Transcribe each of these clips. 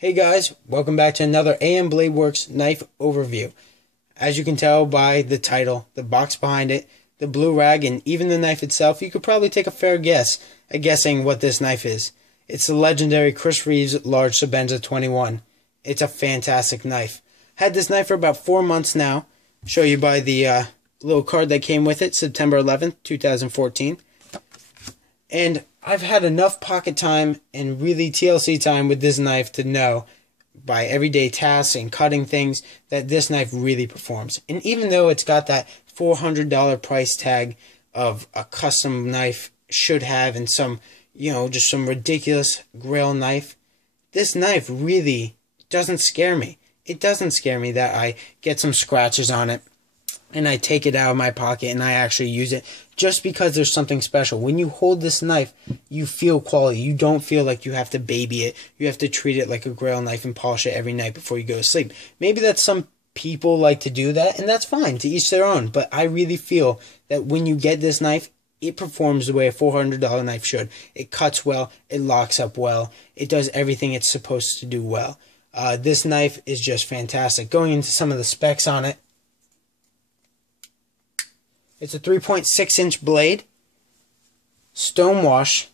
Hey guys, welcome back to another AM Blade Works knife overview. As you can tell by the title, the box behind it, the blue rag, and even the knife itself, you could probably take a fair guess at guessing what this knife is. It's the legendary Chris Reeve's large Sebenza 21. It's a fantastic knife. Had this knife for about 4 months now. Show you by the little card that came with it, September 11th, 2014. And I've had enough pocket time and really TLC time with this knife to know by everyday tasks and cutting things that this knife really performs. And even though it's got that $400 price tag of a custom knife should have and some, just some ridiculous grail knife, this knife really doesn't scare me. It doesn't scare me that I get some scratches on it and I take it out of my pocket and I actually use it just because there's something special. When you hold this knife, you feel quality. You don't feel like you have to baby it. You have to treat it like a grail knife and polish it every night before you go to sleep. Maybe that's some people like to do that, and that's fine, to each their own. But I really feel that when you get this knife, it performs the way a $400 knife should. It cuts well. It locks up well. It does everything it's supposed to do well. This knife is just fantastic. Going into some of the specs on it, it's a 3.6-inch blade, stonewash,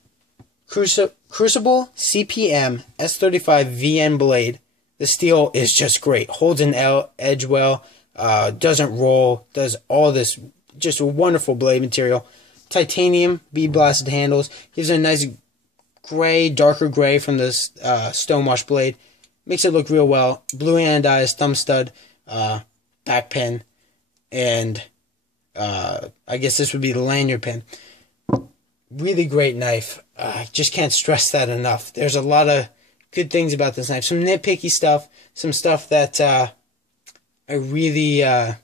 crucible CPM S35 VN blade. The steel is just great. Holds an edge well, doesn't roll, does all this, just a wonderful blade material. Titanium bead blasted handles, gives it a nice gray, darker gray from this stonewash blade. Makes it look real well. Blue anodized thumb stud, back pin, and I guess this would be the lanyard pin. Really great knife. I just can't stress that enough. There's a lot of good things about this knife. Some nitpicky stuff. Some stuff that I really, I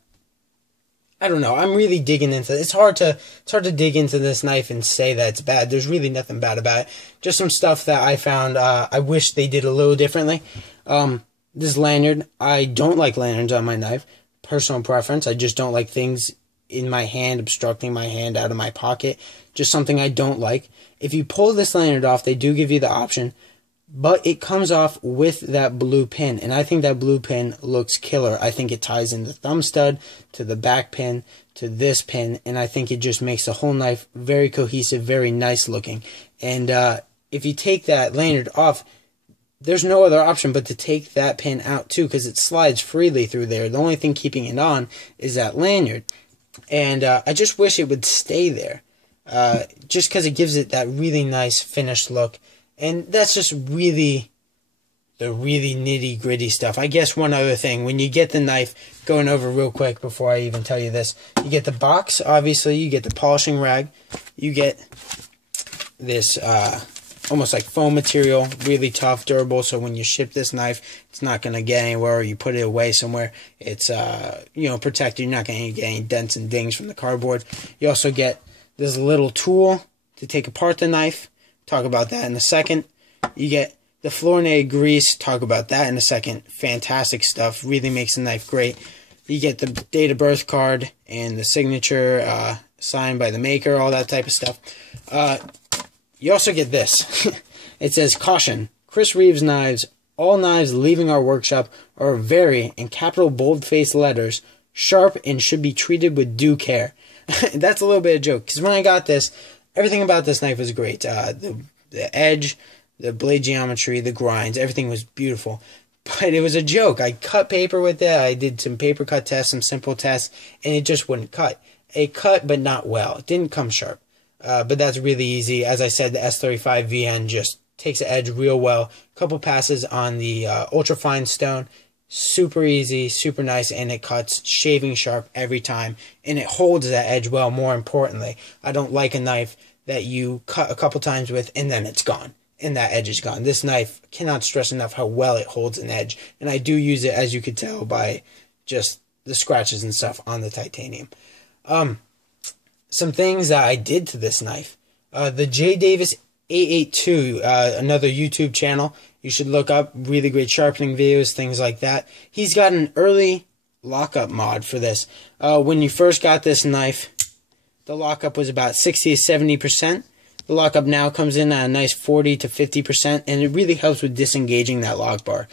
don't know. I'm really digging into it. It's hard to dig into this knife and say that it's bad. There's really nothing bad about it. Just some stuff that I found I wish they did a little differently. This lanyard, I don't like lanyards on my knife. Personal preference. I just don't like things in my hand, obstructing my hand out of my pocket. Just something I don't like. If you pull this lanyard off, they do give you the option, but it comes off with that blue pin, and I think that blue pin looks killer. I think it ties in the thumb stud to the back pin to this pin, and I think it just makes the whole knife very cohesive, very nice looking. And if you take that lanyard off, there's no other option but to take that pin out too, because it slides freely through there. The only thing keeping it on is that lanyard. And I just wish it would stay there, just because it gives it that really nice finished look. And that's just really the really nitty gritty stuff. I guess one other thing, when you get the knife, going over real quick before I even tell you this, you get the box, obviously, you get the polishing rag, you get this almost like foam material, really tough, durable, so when you ship this knife, it's not going to get anywhere, or you put it away somewhere, it's protected. You're not going to get any dents and dings from the cardboard. You also get this little tool to take apart the knife. Talk about that in a second. You get the fluorinated grease. Talk about that in a second. Fantastic stuff. Really makes the knife great. You get the date of birth card and the signature signed by the maker, all that type of stuff. You also get this. It says, "Caution, Chris Reeve's knives. All knives leaving our workshop are very," in capital bold-faced letters, "sharp and should be treated with due care." That's a little bit of a joke, because when I got this, everything about this knife was great. The edge, the blade geometry, the grinds, everything was beautiful. But it was a joke. I cut paper with it. I did some paper cut tests, some simple tests, and it just wouldn't cut. It cut, but not well. It didn't come sharp. But that's really easy. As I said, the S35 VN just takes the edge real well. A couple passes on the ultra-fine stone. Super easy, super nice, and it cuts shaving sharp every time. And it holds that edge well, more importantly. I don't like a knife that you cut a couple times with and then it's gone. And that edge is gone. This knife, cannot stress enough how well it holds an edge. And I do use it, as you could tell, by just the scratches and stuff on the titanium. Some things that I did to this knife. The J Davis 882, another YouTube channel you should look up. Really great sharpening videos, things like that. He's got an early lockup mod for this. When you first got this knife, the lockup was about 60 to 70%. The lockup now comes in at a nice 40 to 50%, and it really helps with disengaging that lock bar.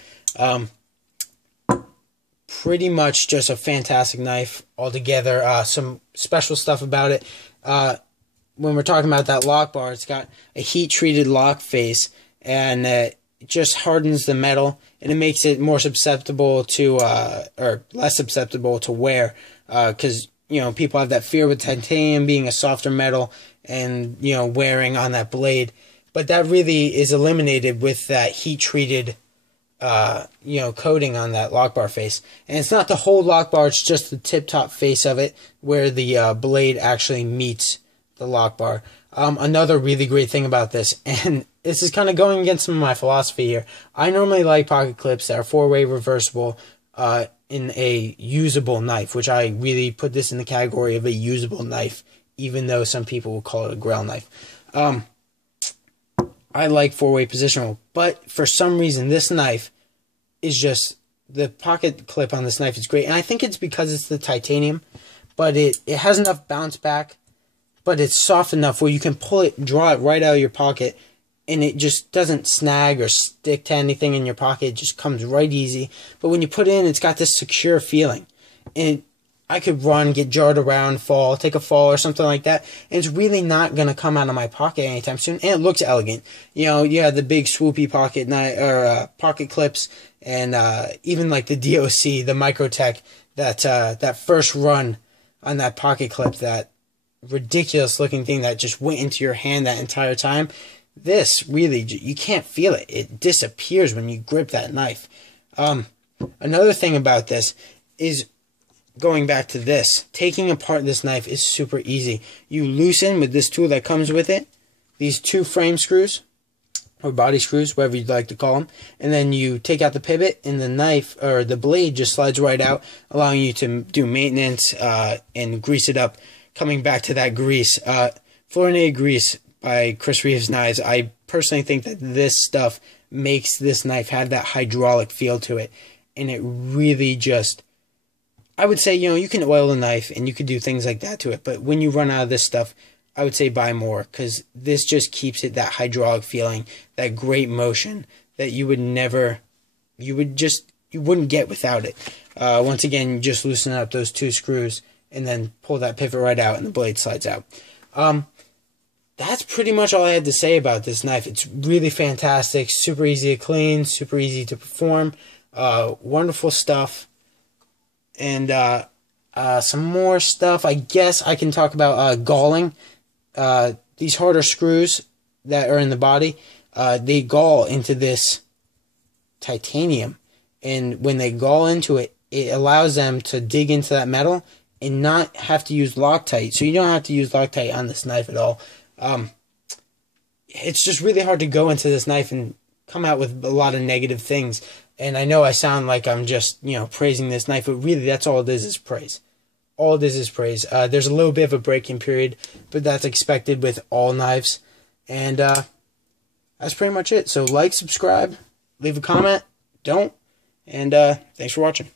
Pretty much just a fantastic knife altogether. Some special stuff about it. When we're talking about that lock bar, it's got a heat-treated lock face, and it just hardens the metal, and it makes it more susceptible to, or less susceptible to wear, because, you know, people have that fear with titanium being a softer metal and, you know, wearing on that blade. But that really is eliminated with that heat-treated, you know, coating on that lock bar face. And it's not the whole lock bar, it's just the tip-top face of it where the blade actually meets the lock bar. Another really great thing about this, and this is kind of going against some of my philosophy here, I normally like pocket clips that are 4-way reversible in a usable knife, which I really put this in the category of a usable knife, even though some people will call it a Grell knife. I like 4-way positional, but for some reason this knife is just, the pocket clip on this knife is great, and I think it's because it's the titanium, but it has enough bounce back, but it's soft enough where you can pull it, draw it right out of your pocket, and it just doesn't snag or stick to anything in your pocket. It just comes right easy. But when you put it in, it's got this secure feeling. And I could run, get jarred around, fall, take a fall or something like that, and it's really not going to come out of my pocket anytime soon. And it looks elegant. You know, you have the big swoopy pocket knife, or pocket clips, and even like the DOC, the Microtech, that first run on that pocket clip, that ridiculous looking thing that just went into your hand that entire time. This really, you can't feel it. It disappears when you grip that knife. Another thing about this is, going back to this, taking apart this knife is super easy. You loosen with this tool that comes with it, these 2 frame screws, or body screws, whatever you'd like to call them, and then you take out the pivot, and the knife, or the blade, just slides right out, allowing you to do maintenance and grease it up. Coming back to that grease, fluorinated grease by Chris Reeve's Knives, I personally think that this stuff makes this knife have that hydraulic feel to it, and it really just, I would say, you know, you can oil the knife and you could do things like that to it, but when you run out of this stuff, I would say buy more, because this just keeps it that hydraulic feeling, that great motion that you would never, you wouldn't get without it. Once again, you just loosen up those 2 screws and then pull that pivot right out and the blade slides out. That's pretty much all I had to say about this knife. It's really fantastic, super easy to clean, super easy to perform, wonderful stuff. And some more stuff, I guess I can talk about galling. These harder screws that are in the body, they gall into this titanium. And when they gall into it, it allows them to dig into that metal and not have to use Loctite. So you don't have to use Loctite on this knife at all. It's just really hard to go into this knife and come out with a lot of negative things. And I know I sound like I'm just, you know, praising this knife, but really that's all it is praise. All it is praise. There's a little bit of a break-in period, but that's expected with all knives. And that's pretty much it. So like, subscribe, leave a comment, don't, and thanks for watching.